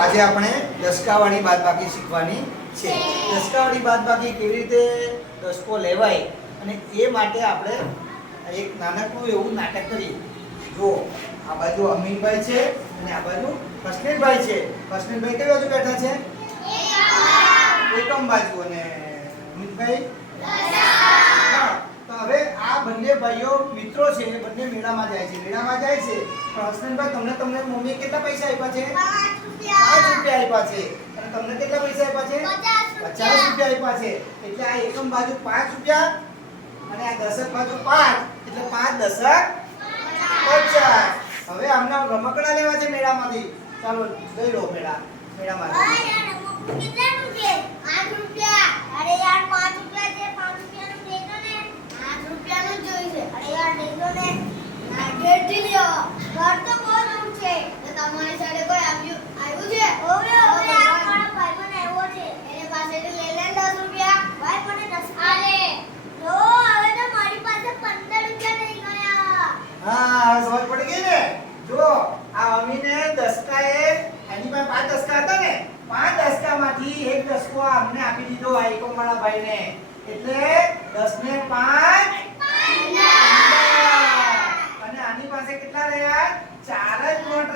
આજે આપણે દસકાવાળી બાદબાકી શીખવાની છે. દસકાવાળી બાદબાકી કેવી રીતે દસકો લેવાય અને એ માટે આપણે એક નાનકડું એવું નાટક કરીએ. જો આ બાજુ અમીનભાઈ છે અને આ બાજુ કૃષ્ણભાઈ છે. કૃષ્ણભાઈ કઈ બાજુ બેઠા છે? એકમ. બાજુ. અને બંને ભાઈઓ મિત્રો છે એ બંને મેળામાં જાય છે. મેળામાં જાય છે. પણ હસનભાઈ તમને તમને મમ્મીએ કેટલા પૈસા આપ્યા છે? પાંચ રૂપિયા. આપ્યા છે. અને તમને કેટલા પૈસા આપ્યા છે? પચાસ રૂપિયા. આપ્યા છે. એટલે આ એકમ બાજુ પાંચ રૂપિયા અને આ દશક બાજુ પાંચ. એટલે પાંચ દશક પચાસ. હવે આમના રમકડા લેવા છે મેળામાંથી. ચાલો જઈ લો મેળા મેળામાં તમારી સાથે કોઈ આવ્યું આવ્યું છે? ઓવે ઓવે આ મારા ભાઈ મને આવ્યો છે. એને પાસેથી લઈ લે 10 રૂપિયા. ભાઈ મને 10 આલે. તો હવે તો મારી પાસે 15 રૂપિયા થઈ ગયા. હા સમજ પડી ગઈ ને? જો આ અમીને દસકાએ એની પાસે પાંચ દસકા હતા ને? પાંચ દસકામાંથી એક દસકો અમને આપી દીધો આ એકમવાળા ભાઈને. એટલે 10 ને 5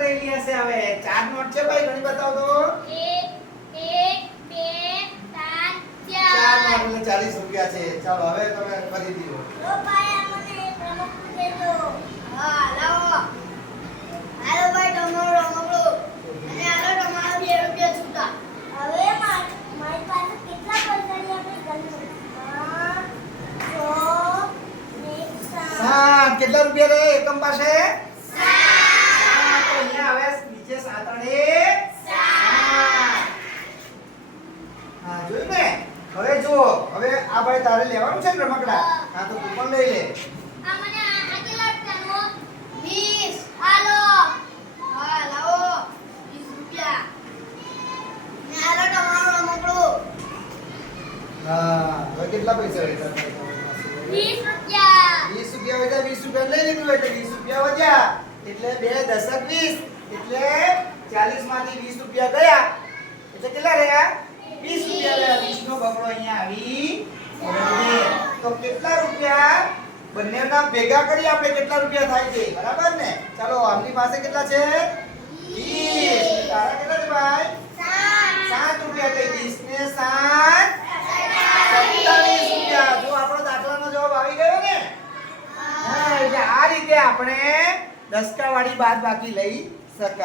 રહેલી હશે હવે ચાર નોટ છે ભાઈ ગણી બતાવો તો. એક એક બે ત્રણ ચાર નોટ ચાર એટલે ચાલીસ રૂપિયા છે. ચાલો હવે તમે કરી દીધો. લો ભાઈ મને એક રમકડું દેજો. હા લાવો. હાલો ભાઈ તમારો રમકડું અને હાલો તમારા બે રૂપિયા છૂટા. હવે માર- પાસે પૈસા છે આપણે કેટલા રૂપિયા રહે એકમ પાસે? હા જોયું ને હવે જો હવે આ ભાઈ તારે લેવાનું છે ને રમકડા હા તો તું પણ લઈ લે આ મને આ કેટલા રૂપિયાનું? વીસ. હાલો. હા, લાવો. 20 રૂપિયા. ને હાલો તમારો રમકડો હા હવે કેટલા પૈસા વધ્યા વીસ રૂપિયા. 20 રૂપિયા વધ્યા 20 રૂપિયા લઈ લીધું એટલે 20 રૂપિયા વધ્યા એટલે બે દશક 20 એટલે 40 માંથી 20 રૂપિયા ગયા એટલે કેટલા રહ્યા 20 રૂપિયા રહ્યા 20 નો બગડો અહીંયા આવી ગયો. તો કેટલા રૂપિયા? બંનેના ભેગા કરી આપણે કેટલા રૂપિયા થાય છે? બરાબર ને? ચાલો આમની પાસે કેટલા છે? 20 તારા કેટલા છે ભાઈ? સાત. 7 રૂપિયા થઈ 20 ને 7 સત્તાવીસ રૂપિયા. જો આપણો દાખલાનો જવાબ આવી ગયો ને? હા, એટલે આ રીતે આપણે દસકા વાળી બાદ બાકી લઈ શકાય.